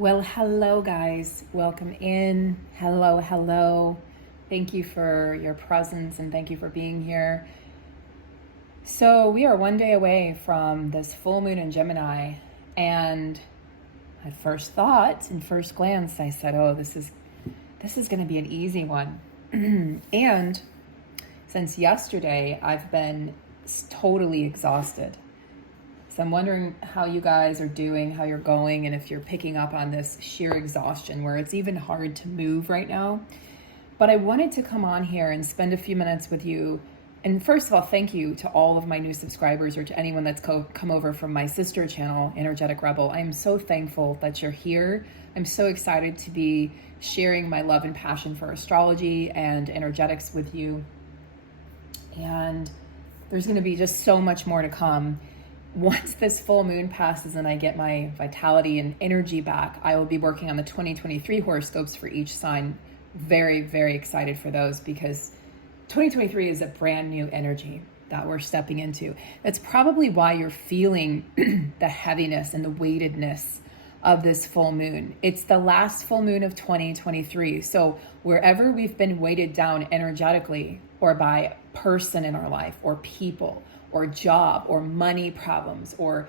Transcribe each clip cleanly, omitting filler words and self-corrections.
Well, hello guys. Welcome in. Hello. Thank you for your presence and thank you for being here. So we are one day away from this full moon in Gemini, and at first thought and first glance, I said, "Oh, this is going to be an easy one." And since yesterday, I've been totally exhausted. So I'm wondering how you guys are doing, how you're going, and if you're picking up on this sheer exhaustion where it's even hard to move right now. But I wanted to come on here and spend a few minutes with you. And first of all, thank you to all of my new subscribers or to anyone that's come over from my sister channel, Energetic Rebel. I am so thankful that you're here. I'm so excited to be sharing my love and passion for astrology and energetics with you. And there's going to be just so much more to come. Once this full moon passes and I get my vitality and energy back, I will be working on the 2023 horoscopes for each sign. Very, very excited for those because 2023 is a brand new energy that we're stepping into. That's probably why you're feeling the heaviness and the weightedness of this full moon. It's the last full moon of 2023. So wherever we've been weighted down energetically or by person in our life or people, or job, or money problems, or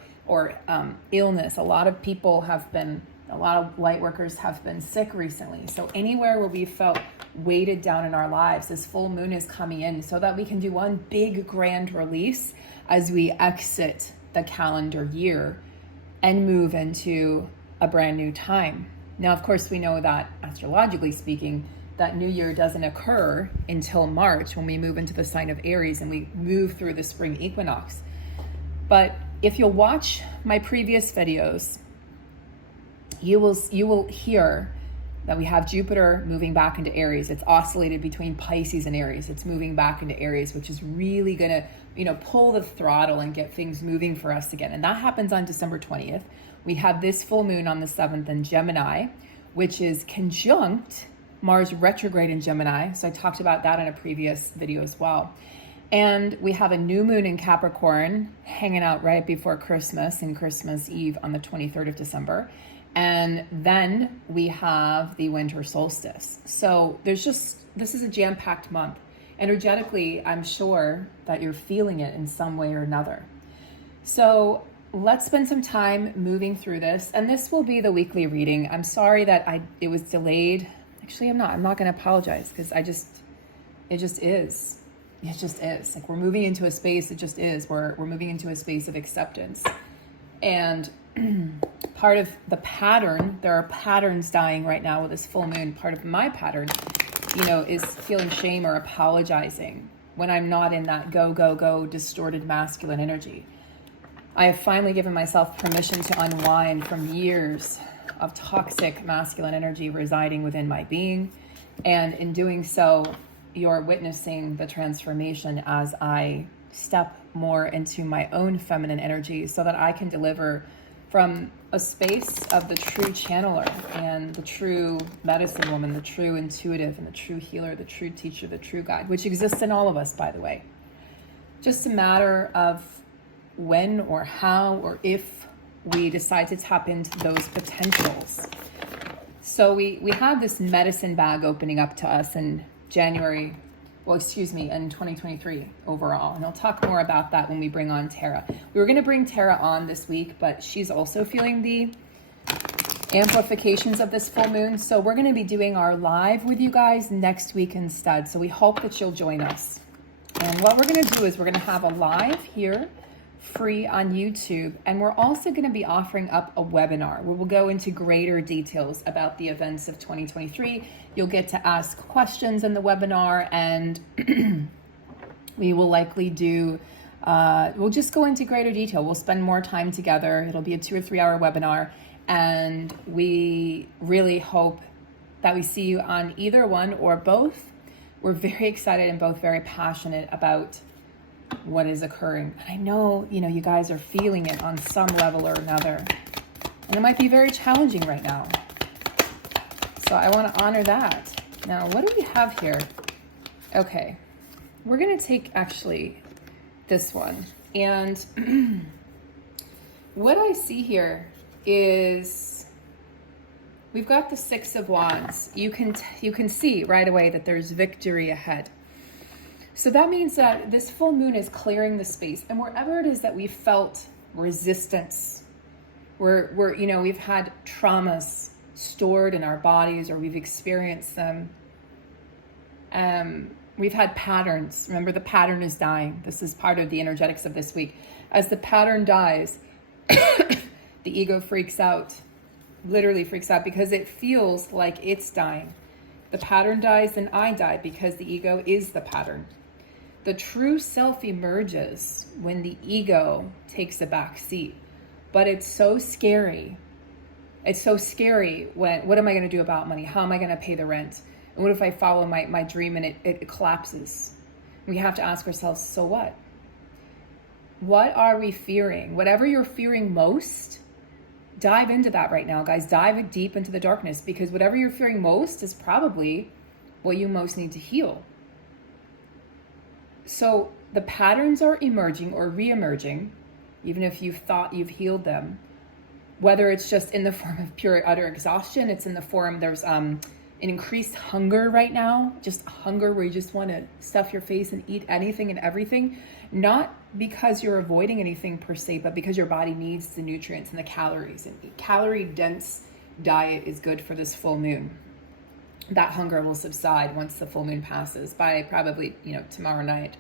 illness. A lot of light workers have been sick recently. So anywhere where we felt weighted down in our lives, this full moon is coming in so that we can do one big grand release as we exit the calendar year and move into a brand new time. Now, of course, we know that astrologically speaking, that new year doesn't occur until March when we move into the sign of Aries and we move through the spring equinox. But if you'll watch my previous videos, you will hear that we have Jupiter moving back into Aries. It's oscillated between Pisces and Aries. It's moving back into Aries, which is really gonna, pull the throttle and get things moving for us again. And that happens on December 20th. We have this full moon on the 7th in Gemini, which is conjunct Mars retrograde in Gemini. So I talked about that in a previous video as well. And we have a new moon in Capricorn hanging out right before Christmas and Christmas Eve on the 23rd of December. And then we have the winter solstice. So this is a jam-packed month. Energetically, I'm sure that you're feeling it in some way or another. So let's spend some time moving through this. And this will be the weekly reading. I'm sorry that it was delayed. Actually, I'm not going to apologize because it just is. Like we're moving into a space. It just is. We're moving into a space of acceptance. And part of the pattern, there are patterns dying right now with this full moon. Part of my pattern, is feeling shame or apologizing when I'm not in that go, distorted masculine energy. I have finally given myself permission to unwind from years of toxic masculine energy residing within my being. And in doing so, you're witnessing the transformation as I step more into my own feminine energy so that I can deliver from a space of the true channeler and the true medicine woman, the true intuitive and the true healer, the true teacher, the true guide, which exists in all of us, by the way. Just a matter of when or how or if we decide to tap into those potentials. So we have this medicine bag opening up to us in in 2023 overall. And I'll talk more about that when we bring on Tara. We were going to bring Tara on this week, but she's also feeling the amplifications of this full moon. So we're going to be doing our live with you guys next week instead. So we hope that you'll join us. And what we're going to do is we're going to have a live here free on YouTube, and we're also going to be offering up a webinar where we'll go into greater details about the events of 2023. You'll get to ask questions in the webinar, and we will likely we'll just go into greater detail. We'll spend more time together. It'll be a 2 or 3 hour webinar, and we really hope that we see you on either one or both. We're very excited and both very passionate about what is occurring. And I know, you guys are feeling it on some level or another. And it might be very challenging right now. So I want to honor that. Now, what do we have here? Okay. We're going to take actually this one. And what I see here is we've got the Six of Wands. You can see right away that there's victory ahead. So that means that this full moon is clearing the space, and wherever it is that we felt resistance, we've had traumas stored in our bodies, or we've experienced them. We've had patterns. Remember, the pattern is dying. This is part of the energetics of this week. As the pattern dies, the ego freaks out, literally freaks out, because it feels like it's dying. The pattern dies, then I die, because the ego is the pattern. The true self emerges when the ego takes a back seat. But it's so scary. It's so scary when, what am I going to do about money? How am I going to pay the rent? And what if I follow my dream and it collapses? We have to ask ourselves, so what? What are we fearing? Whatever you're fearing most, dive into that right now, guys. Dive deep into the darkness, because whatever you're fearing most is probably what you most need to heal. So the patterns are emerging or re-emerging, even if you've thought you've healed them, whether it's just in the form of pure utter exhaustion, it's in the form, there's an increased hunger right now, just hunger where you just want to stuff your face and eat anything and everything, not because you're avoiding anything per se, but because your body needs the nutrients and the calories. And a calorie-dense diet is good for this full moon. That hunger will subside once the full moon passes, by probably, tomorrow night.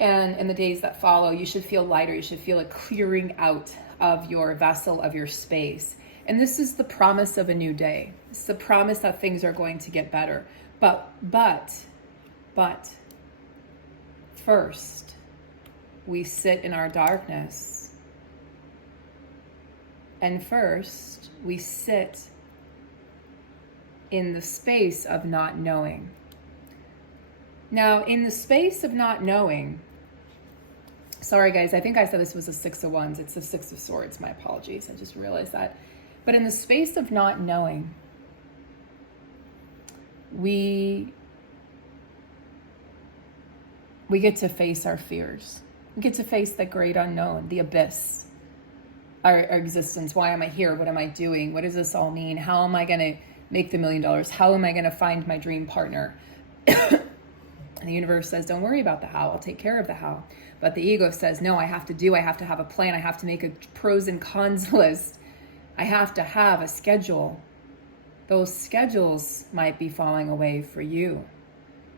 And in the days that follow, you should feel lighter. You should feel a clearing out of your vessel, of your space. And this is the promise of a new day. It's the promise that things are going to get better. But first, we sit in our darkness. And first, we sit in the space of not knowing. Now, in the space of not knowing, sorry guys, I think I said this was a Six of Wands. It's a Six of Swords. My apologies. I just realized that. But in the space of not knowing, we get to face our fears. We get to face the great unknown, the abyss, our existence. Why am I here? What am I doing? What does this all mean? How am I going to make the $1 million? How am I going to find my dream partner? And the universe says, don't worry about the how, I'll take care of the how. But the ego says, no, I have to have a plan. I have to make a pros and cons list. I have to have a schedule. Those schedules might be falling away for you.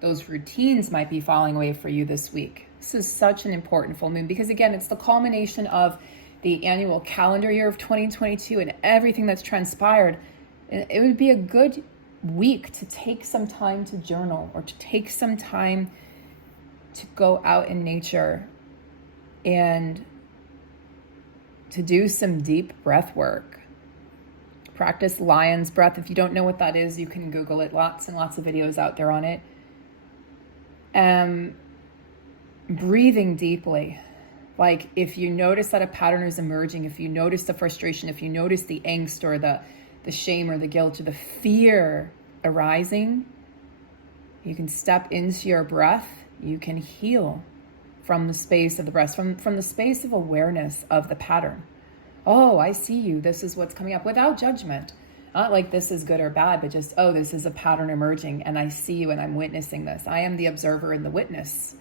Those routines might be falling away for you this week. This is such an important full moon, because again, it's the culmination of the annual calendar year of 2022 and everything that's transpired. It would be a good week to take some time to journal, or to take some time to go out in nature and to do some deep breath work. Practice lion's breath. If you don't know what that is, you can Google it. Lots and lots of videos out there on it. Breathing deeply. Like, if you notice that a pattern is emerging, if you notice the frustration, if you notice the angst or the shame or the guilt or the fear arising, you can step into your breath. You can heal from the space of the breath, from the space of awareness of the pattern. Oh, I see you. This is what's coming up, without judgment. Not like this is good or bad, but just, oh, this is a pattern emerging, and I see you and I'm witnessing this. I am the observer and the witness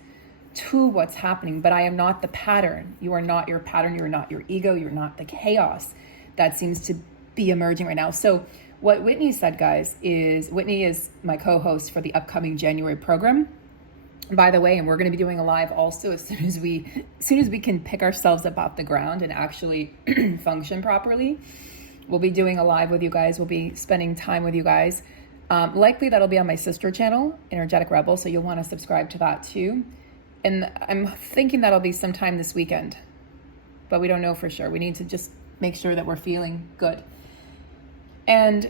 to what's happening, but I am not the pattern. You are not your pattern. You are not your ego. You're not the chaos that seems to be emerging right now. So what Whitney said, guys, is Whitney is my co-host for the upcoming January program, by the way, and we're going to be doing a live also as soon as we can pick ourselves up off the ground and actually function properly. We'll be doing a live with you guys. We'll be spending time with you guys. Likely that'll be on my sister channel, Energetic Rebel, so you'll want to subscribe to that too. And I'm thinking that'll be sometime this weekend, but we don't know for sure. We need to just make sure that we're feeling good. And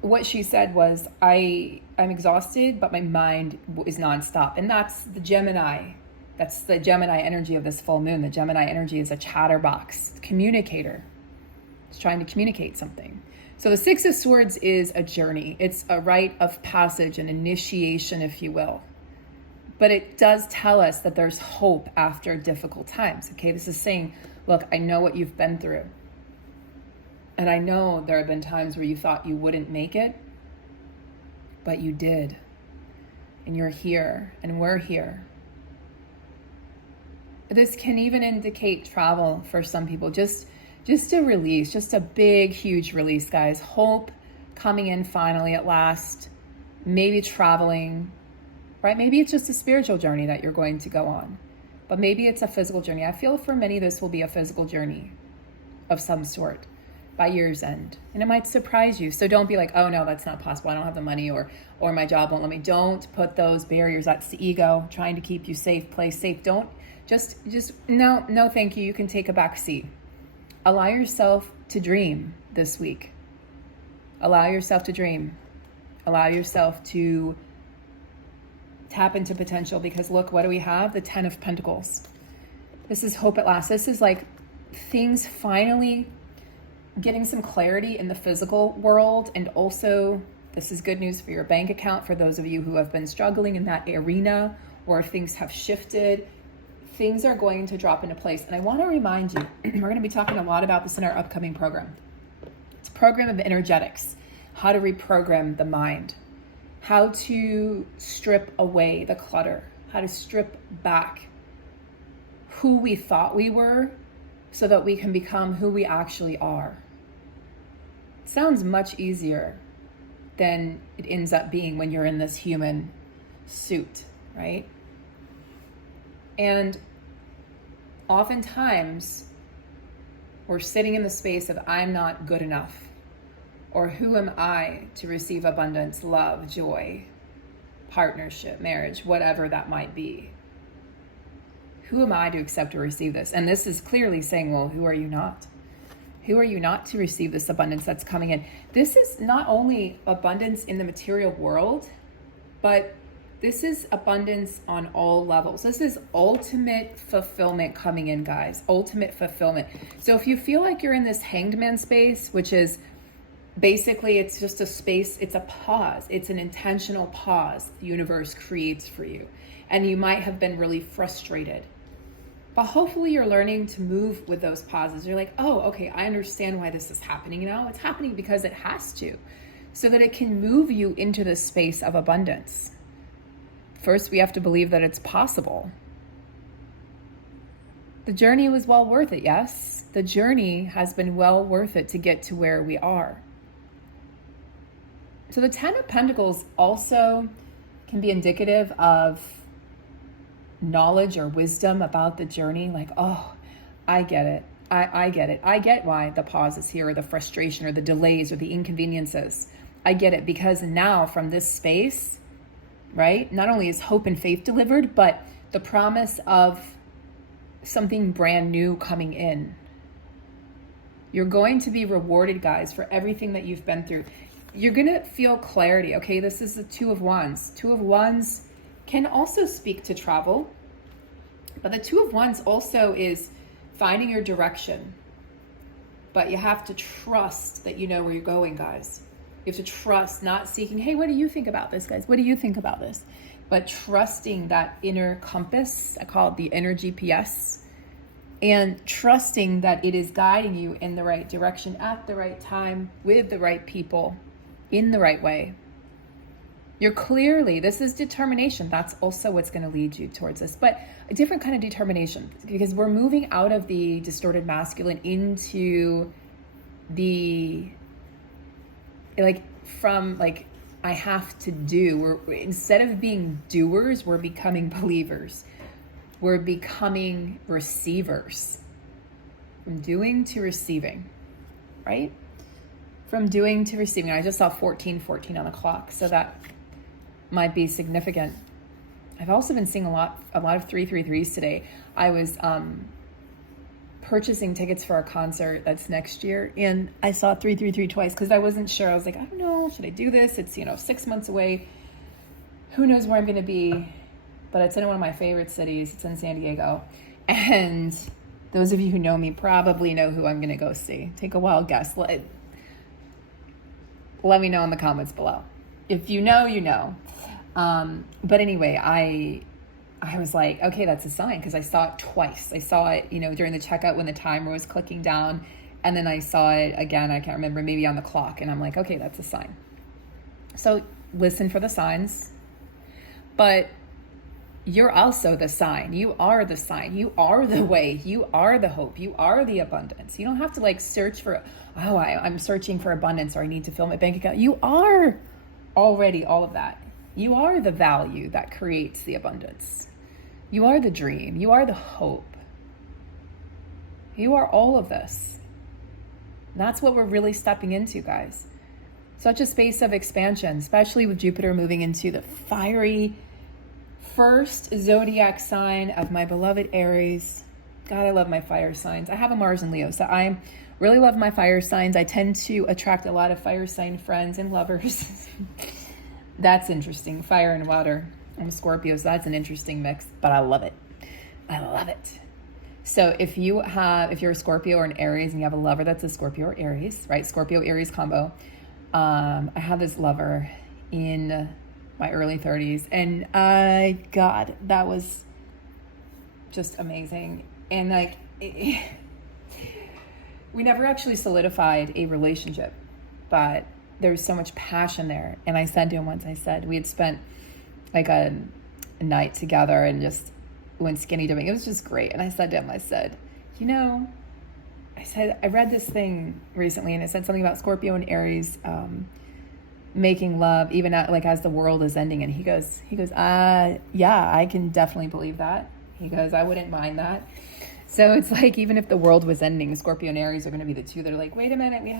what she said was, I'm exhausted, but my mind is nonstop. And that's the Gemini. That's the Gemini energy of this full moon. The Gemini energy is a chatterbox, communicator. It's trying to communicate something. So the Six of Swords is a journey. It's a rite of passage, an initiation, if you will. But it does tell us that there's hope after difficult times. Okay, this is saying, look, I know what you've been through. And I know there have been times where you thought you wouldn't make it, but you did. And you're here, and we're here. This can even indicate travel for some people. Just a release, just a big, huge release, guys. Hope coming in finally at last. Maybe traveling, right? Maybe it's just a spiritual journey that you're going to go on. But maybe it's a physical journey. I feel for many this will be a physical journey of some sort by year's end. And it might surprise you. So don't be like, oh no, that's not possible. I don't have the money or my job won't let me. Don't put those barriers. That's the ego trying to keep you safe, play safe. Don't just no, thank you. You can take a back seat. Allow yourself to dream this week. Allow yourself to dream. Allow yourself to tap into potential, because look, what do we have? The 10 of Pentacles. This is hope at last. This is like things finally getting some clarity in the physical world. And also, this is good news for your bank account, for those of you who have been struggling in that arena, or things have shifted. Things are going to drop into place. And I want to remind you, we're going to be talking a lot about this in our upcoming program. It's a program of energetics, how to reprogram the mind, how to strip away the clutter, how to strip back who we thought we were so that we can become who we actually are. It sounds much easier than it ends up being when you're in this human suit, right? And oftentimes we're sitting in the space of I'm not good enough, or who am I to receive abundance, love, joy, partnership, marriage, whatever that might be. Who am I to accept or receive this? And this is clearly saying, well, who are you not? Who are you not to receive this abundance that's coming in? This is not only abundance in the material world, but this is abundance on all levels. This is ultimate fulfillment coming in, guys. Ultimate fulfillment. So if you feel like you're in this hanged man space, which is basically, it's just a space, it's a pause. It's an intentional pause the universe creates for you. And you might have been really frustrated. But hopefully you're learning to move with those pauses. You're like, oh, okay, I understand why this is happening now. It's happening because it has to, so that it can move you into this space of abundance. First, we have to believe that it's possible. The journey was well worth it, yes? The journey has been well worth it to get to where we are. So the 10 of Pentacles also can be indicative of knowledge or wisdom about the journey. Like, oh, I get it. I get it. I get why the pause is here, or the frustration, or the delays, or the inconveniences. I get it, because now from this space, right, not only is hope and faith delivered, but the promise of something brand new coming in. You're going to be rewarded, guys, for everything that you've been through. You're going to feel clarity. Okay, this is the 2 of Wands. 2 of Wands can also speak to travel, but the 2 of Wands also is finding your direction. But you have to trust that you know where you're going, guys. You have to trust, not seeking, hey, what do you think about this, guys? What do you think about this? But trusting that inner compass, I call it the inner GPS, and trusting that it is guiding you in the right direction at the right time with the right people in the right way. You're clearly, this is determination. That's also what's going to lead you towards this, but a different kind of determination, because we're moving out of the distorted masculine into the, from I have to do. We're instead of being doers, we're becoming believers. We're becoming receivers. From doing to receiving, right? From doing to receiving. I just saw 14:14 on the clock, so that might be significant. I've also been seeing a lot of 333s today. I was purchasing tickets for a concert that's next year, and I saw 333 twice because I wasn't sure. I was like, I don't know, should I do this? It's 6 months away. Who knows where I'm going to be? But it's in one of my favorite cities. It's in San Diego, and those of you who know me probably know who I'm going to go see. Take a wild guess. Let me know in the comments below. If you know, you know. But anyway, I was like, okay, that's a sign, because I saw it twice. I saw it, during the checkout when the timer was clicking down, And then I saw it again, I can't remember, maybe on the clock. And I'm like, okay, that's a sign. So listen for the signs. But you're also the sign. You are the sign. You are the way. You are the hope. You are the abundance. You don't have to like search for, I'm searching for abundance, or I need to fill my bank account. You are already all of that. You are the value that creates the abundance. You are the dream. You are the hope. You are all of this. That's what we're really stepping into, guys. Such a space of expansion, especially with Jupiter moving into the fiery first zodiac sign of my beloved Aries. God, I love my fire signs. I have a Mars and Leo, so I really love my fire signs. I tend to attract a lot of fire sign friends and lovers. That's interesting. Fire and water. I'm a Scorpio, so that's an interesting mix, but I love it. I love it. So if you're a Scorpio or an Aries and you have a lover that's a Scorpio or Aries, right? Scorpio Aries combo. I have this lover in my early 30s, and God, that was just amazing. And like, we never actually solidified a relationship, but there was so much passion there. And I said to him once, I said, we had spent like a night together and just went skinny dipping. It was just great. And I said to him, I said, I read this thing recently, and it said something about Scorpio and Aries making love even as the world is ending. And he goes, yeah, I can definitely believe that. He goes, I wouldn't mind that. So it's like, even if the world was ending, Scorpio and Aries are going to be the two that are like, wait a minute, we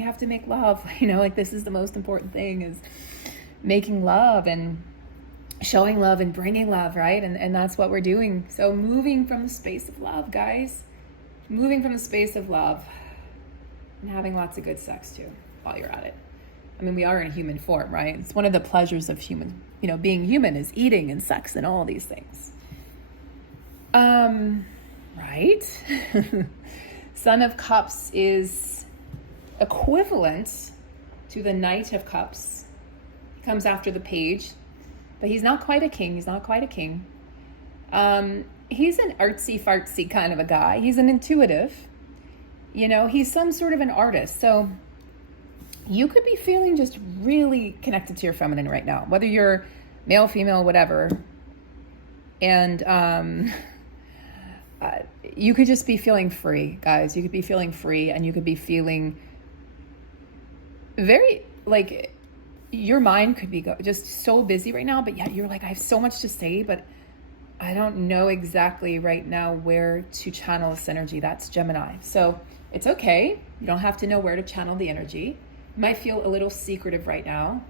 have to make love. Like, this is the most important thing, is making love and showing love and bringing love, right? And that's what we're doing. So moving from the space of love, guys, moving from the space of love and having lots of good sex too while you're at it. I mean, we are in human form, right? It's one of the pleasures of human, being human is eating and sex and all these things. Right? Son of Cups is equivalent to the Knight of Cups. He comes after the Page, but he's not quite a king. He's not quite a king. He's an artsy fartsy kind of a guy. He's an intuitive. He's some sort of an artist. So you could be feeling just really connected to your feminine right now, whether you're male, female, whatever. And you could just be feeling free, guys. You could be feeling free, and you could be feeling very, like, your mind could be just so busy right now, but yet you're like, I have so much to say, but I don't know exactly right now where to channel this energy. That's Gemini. So it's okay. You don't have to know where to channel the energy. You might feel a little secretive right now,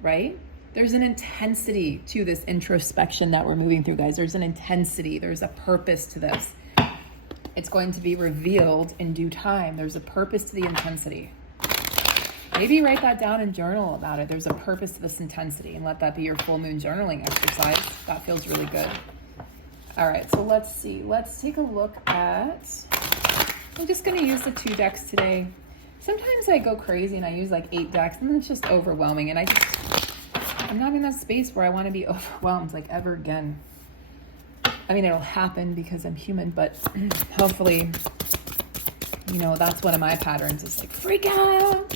right? There's an intensity to this introspection that we're moving through, guys. There's an intensity. There's a purpose to this. It's going to be revealed in due time. There's a purpose to the intensity. Maybe write that down and journal about it. There's a purpose to this intensity, and let that be your full moon journaling exercise. That feels really good. All right, so let's see. Let's take a look at, I'm just going to use the 2 decks today. Sometimes I go crazy and I use like 8 decks, and then it's just overwhelming, and I'm not in that space where I want to be overwhelmed like ever again. I mean, it'll happen because I'm human, but hopefully, that's one of my patterns, is like freak out,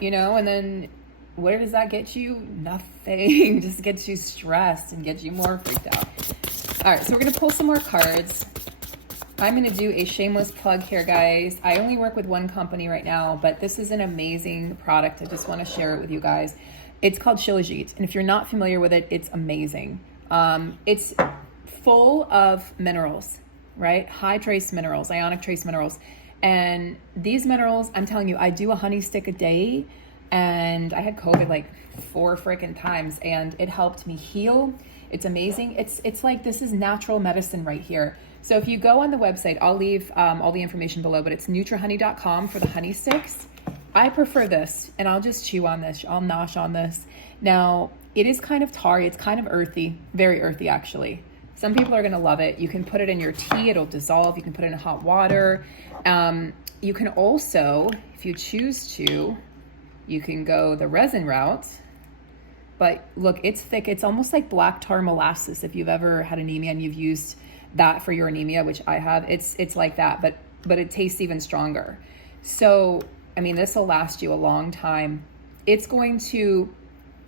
and then where does that get you? Nothing. Just gets you stressed and gets you more freaked out. All right, so we're going to pull some more cards. I'm going to do a shameless plug here, guys. I only work with one company right now, but this is an amazing product. I just want to share it with you guys. It's called Shilajit, and if you're not familiar with it, it's amazing. It's full of minerals, right? High trace minerals, ionic trace minerals. And these minerals, I'm telling you, I do a honey stick a day, and I had COVID like 4 freaking times, and it helped me heal. It's amazing. It's like, this is natural medicine right here. So if you go on the website, I'll leave all the information below, but it's nutrahoney.com for the honey sticks. I prefer this, and I'll just chew on this. I'll nosh on this. Now, it is kind of tarry. It's kind of earthy, very earthy, actually. Some people are going to love it. You can put it in your tea. It'll dissolve. You can put it in hot water. You can also, if you choose to, you can go the resin route. But look, it's thick. It's almost like black tar molasses. If you've ever had anemia and you've used that for your anemia, which I have, it's like that. But but it tastes even stronger. So, I mean, this will last you a long time. It's going to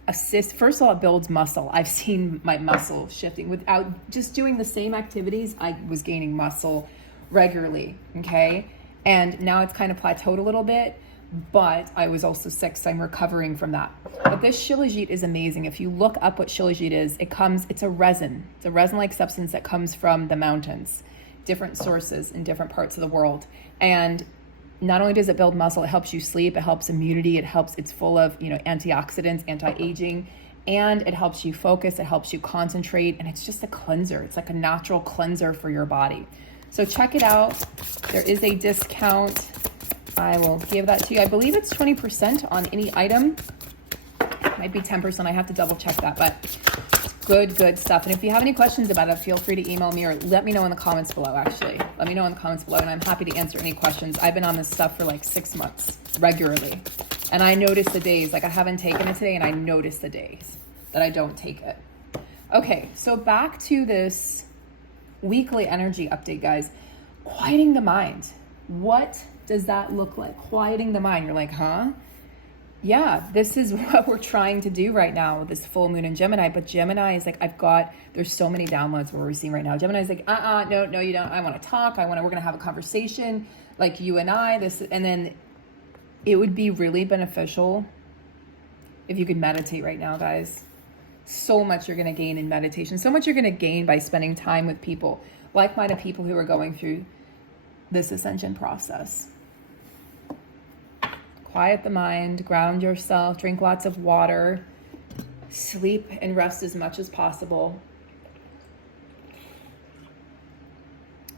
assist. First of all, it builds muscle. I've seen my muscle shifting without just doing the same activities. I was gaining muscle regularly, okay? And now it's kind of plateaued a little bit, but I was also sick, so I'm recovering from that. But this shilajit is amazing. If you look up what shilajit is, it's a resin. It's a resin-like substance that comes from the mountains, different sources in different parts of the world. And not only does it build muscle, it helps you sleep, it helps immunity, it's full of, antioxidants, anti-aging, and it helps you focus, it helps you concentrate, and it's just a cleanser. It's like a natural cleanser for your body. So check it out. There is a discount. I will give that to you. I believe it's 20% on any item. Might be 10%. I have to double check that, but good stuff. And if you have any questions about it, feel free to email me or let me know in the comments below, actually. Let me know in the comments below, and I'm happy to answer any questions. I've been on this stuff for like 6 months regularly, and I notice the days, like I haven't taken it today, and I notice the days that I don't take it. Okay, so back to this weekly energy update, guys. Quieting the mind. What does that look like? Quieting the mind. You're like, huh? Yeah, this is what we're trying to do right now with this full moon in Gemini. But Gemini is like, there's so many downloads where we're seeing right now. Gemini is like, no, you don't. I want to talk. we're going to have a conversation like you and I, and then it would be really beneficial if you could meditate right now, guys. So much you're going to gain in meditation. So much you're going to gain by spending time with people, like-minded people who are going through this ascension process. Quiet the mind, ground yourself, drink lots of water, sleep and rest as much as possible.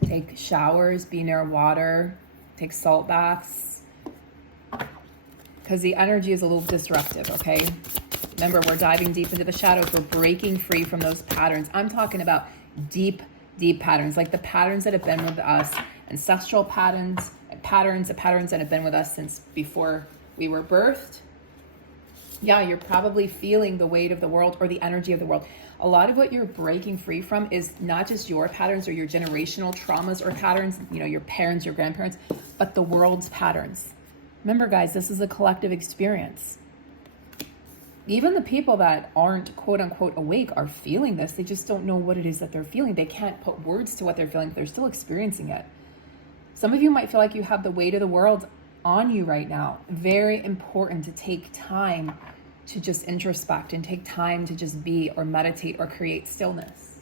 Take showers, be near water, take salt baths, because the energy is a little disruptive, okay? Remember, we're diving deep into the shadows. We're breaking free from those patterns. I'm talking about deep patterns, like the patterns that have been with us, ancestral patterns that have been with us since before we were birthed. Yeah, you're probably feeling the weight of the world or the energy of the world. A lot of what you're breaking free from is not just your patterns or your generational traumas or patterns, your parents, your grandparents, but the world's patterns. Remember, guys, this is a collective experience. Even the people that aren't quote unquote awake are feeling this. They just don't know what it is that they're feeling. They can't put words to what they're feeling, but they're still experiencing it. Some of you might feel like you have the weight of the world on you right now. Very important to take time to just introspect and take time to just be or meditate or create stillness.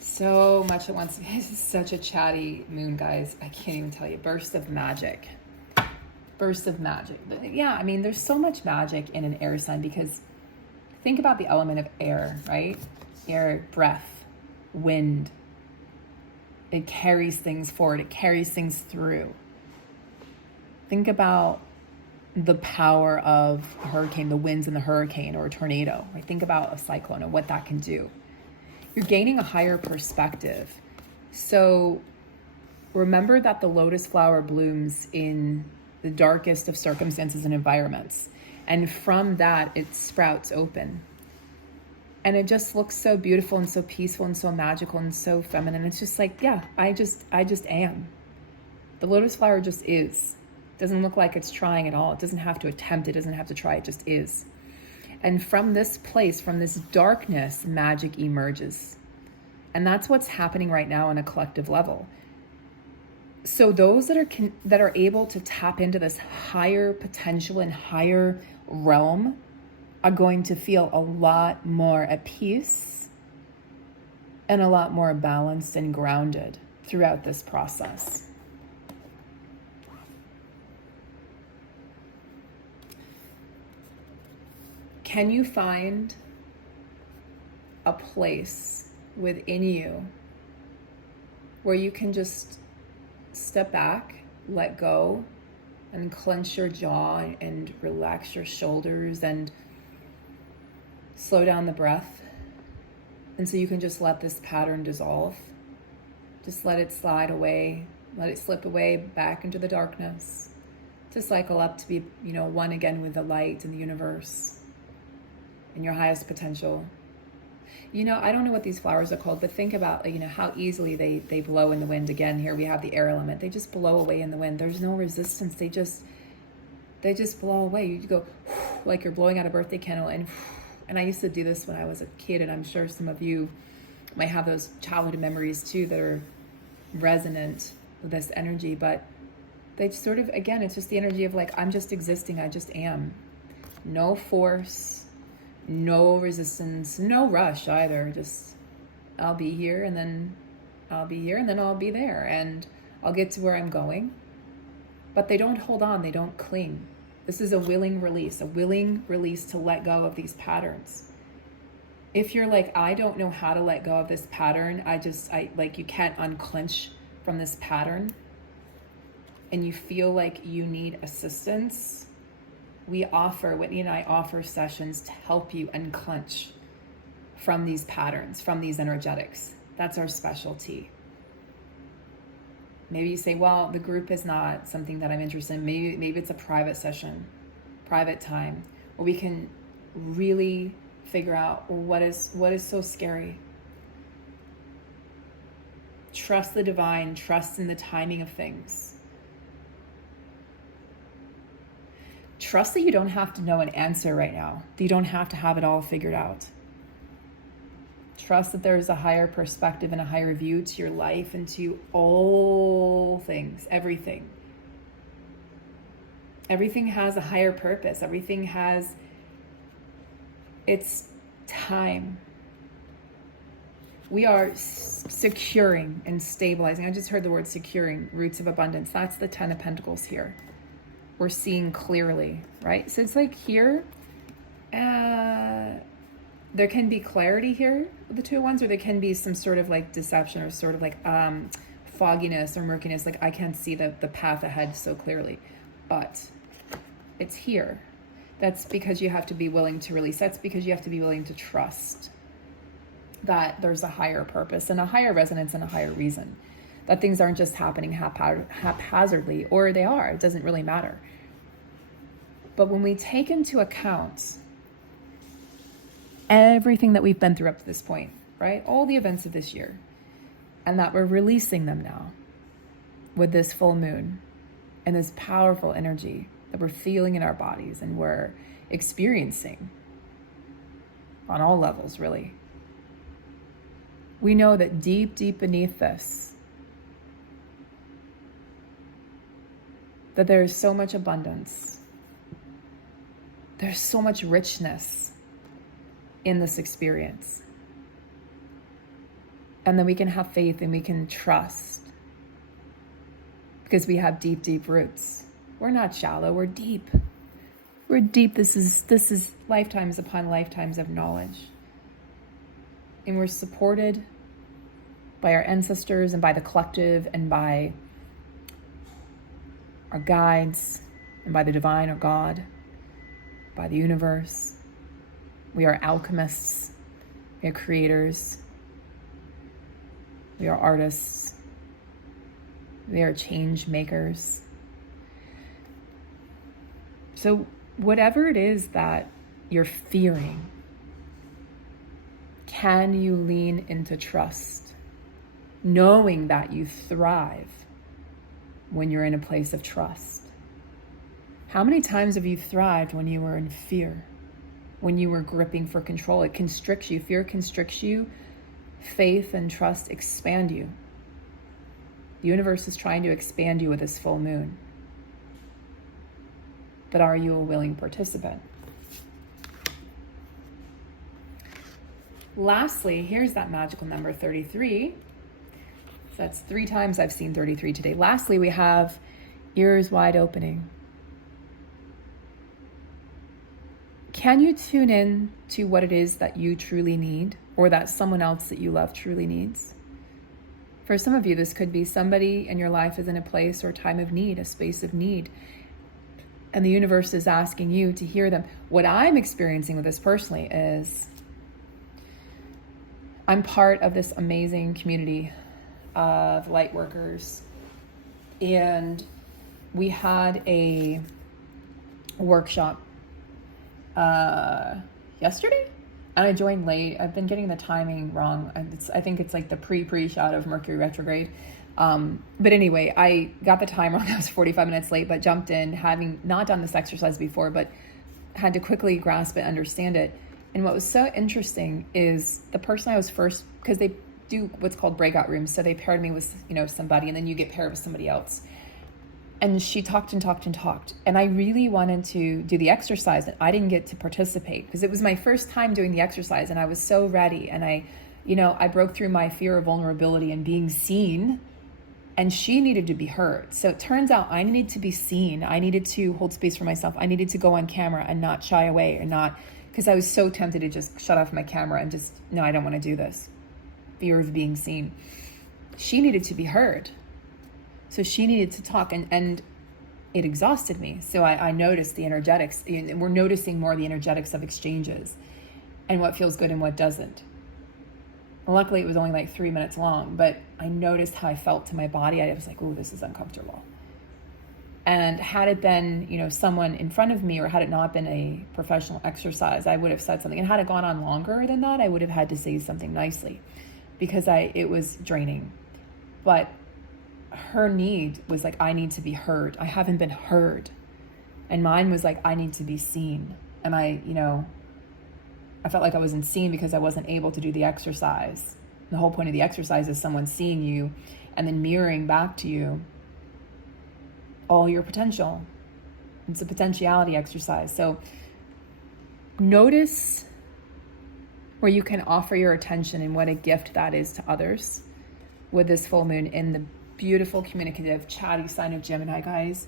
So much at once. This is such a chatty moon, guys. I can't even tell you. Burst of magic. Yeah, I mean, there's so much magic in an air sign, because think about the element of air, right? Air, breath, wind. It carries things forward. It carries things through. Think about the power of a hurricane, the winds in the hurricane, or a tornado, right? Think about a cyclone and what that can do. You're gaining a higher perspective. So remember that the lotus flower blooms in the darkest of circumstances and environments. And from that, it sprouts open. And it just looks so beautiful and so peaceful and so magical and so feminine. It's just like, yeah, I just am. The lotus flower just is. Doesn't look like it's trying at all. It doesn't have to attempt. It doesn't have to try. It just is. And from this place, from this darkness, magic emerges. And that's what's happening right now on a collective level. So those that are able to tap into this higher potential and higher realm are going to feel a lot more at peace and a lot more balanced and grounded throughout this process. Can you find a place within you where you can just step back, let go, and clench your jaw and relax your shoulders and slow down the breath? And so you can just let this pattern dissolve. Just let it slide away. Let it slip away back into the darkness. to cycle up to be, one again with the light and the universe and your highest potential. I don't know what these flowers are called, but think about, how easily they blow in the wind. Again, here we have the air element. They just blow away in the wind. There's no resistance. They just blow away. You go like you're blowing out a birthday candle, and I used to do this when I was a kid, and I'm sure some of you might have those childhood memories too that are resonant with this energy, but they sort of, again, it's just the energy of like, I'm just existing, I just am. No force, no resistance, no rush either. Just, I'll be here, and then I'll be here, and then I'll be there, and I'll get to where I'm going. But they don't hold on, they don't cling. This is a willing release to let go of these patterns. If you're like, I don't know how to let go of this pattern, you can't unclench from this pattern, and you feel like you need assistance, Whitney and I offer sessions to help you unclench from these patterns, from these energetics. That's our specialty. Maybe you say, well, the group is not something that I'm interested in. Maybe it's a private session, private time, where we can really figure out what is so scary. Trust the divine, trust in the timing of things. Trust that you don't have to know an answer right now, that you don't have to have it all figured out. Trust that there is a higher perspective and a higher view to your life and to all things, everything. Everything has a higher purpose. Everything has its time. We are securing and stabilizing. I just heard the word securing, roots of abundance. That's the 10 of Pentacles here. We're seeing clearly, right? So it's like here, there can be clarity here with the 2 of Wands, or there can be some sort of like deception or sort of like fogginess or murkiness. Like I can't see the path ahead so clearly, but it's here. That's because you have to be willing to release. That's because you have to be willing to trust that there's a higher purpose and a higher resonance and a higher reason. That things aren't just happening haphazardly, or they are. It doesn't really matter. But when we take into account everything that we've been through up to this point, right? All the events of this year, and that we're releasing them now with this full moon and this powerful energy that we're feeling in our bodies and we're experiencing on all levels, really. We know that deep, deep beneath this, that there is so much abundance. There's so much richness in this experience. And then we can have faith and we can trust because we have deep, deep roots. We're not shallow, we're deep. We're deep. This is lifetimes upon lifetimes of knowledge. And we're supported by our ancestors and by the collective and by our guides and by the divine or God, by the universe. We are alchemists. We are creators. We are artists. We are change makers. So whatever it is that you're fearing, can you lean into trust, knowing that you thrive when you're in a place of trust? How many times have you thrived when you were in fear, when you were gripping for control? It constricts you. Fear constricts you. Faith and trust expand you. The universe is trying to expand you with this full moon. But are you a willing participant? Lastly, here's that magical number 33. So that's 3 times I've seen 33 today. Lastly, we have ears wide opening. Can you tune in to what it is that you truly need, or that someone else that you love truly needs? For some of you, this could be somebody in your life is in a place or time of need, a space of need, and the universe is asking you to hear them. What I'm experiencing with this personally is I'm part of this amazing community of light workers, and we had a workshop yesterday, and I joined late. I've been getting the timing wrong. I think it's like the pre-shot of Mercury retrograde. But anyway, I got the time wrong. I was 45 minutes late, but jumped in, having not done this exercise before, but had to quickly grasp it, understand it. And what was so interesting is the person I was first, because they do what's called breakout rooms. So they paired me with, somebody, and then you get paired with somebody else. And she talked and talked and talked. And I really wanted to do the exercise, and I didn't get to participate because it was my first time doing the exercise, and I was so ready. And I broke through my fear of vulnerability and being seen, and she needed to be heard. So it turns out I needed to be seen. I needed to hold space for myself. I needed to go on camera and not shy away, and not, because I was so tempted to just shut off my camera and just, no, I don't want to do this. Fear of being seen. She needed to be heard. So she needed to talk, and it exhausted me. So I noticed the energetics, and we're noticing more the energetics of exchanges and what feels good and what doesn't. Luckily, it was only like 3 minutes long, but I noticed how I felt to my body. I was like, oh, this is uncomfortable. And had it been, someone in front of me, or had it not been a professional exercise, I would have said something. And had it gone on longer than that, I would have had to say something nicely, because it was draining. But her need was like, I need to be heard. I haven't been heard. And mine was like, I need to be seen. And I felt like I wasn't seen because I wasn't able to do the exercise. The whole point of the exercise is someone seeing you and then mirroring back to you all your potential. It's a potentiality exercise. So notice where you can offer your attention and what a gift that is to others with this full moon in the beautiful, communicative, chatty sign of Gemini, guys.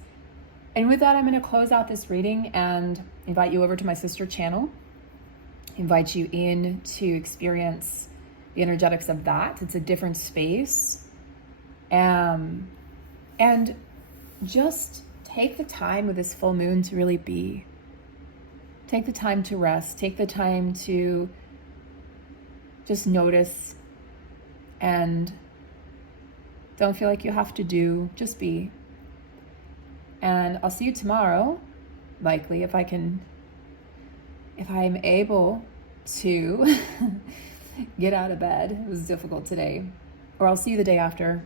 And with that, I'm going to close out this reading and invite you over to my sister channel. Invite you in to experience the energetics of that. It's a different space. And just take the time with this full moon to really be. Take the time to rest. Take the time to just notice, and don't feel like you have to do, just be. And I'll see you tomorrow, likely, if I'm able to get out of bed. It was difficult today. Or I'll see you the day after,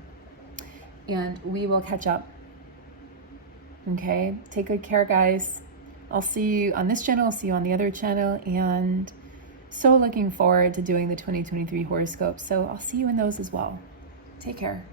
and we will catch up. Okay? Take good care, guys. I'll see you on this channel. I'll see you on the other channel. And so looking forward to doing the 2023 horoscope. So I'll see you in those as well. Take care.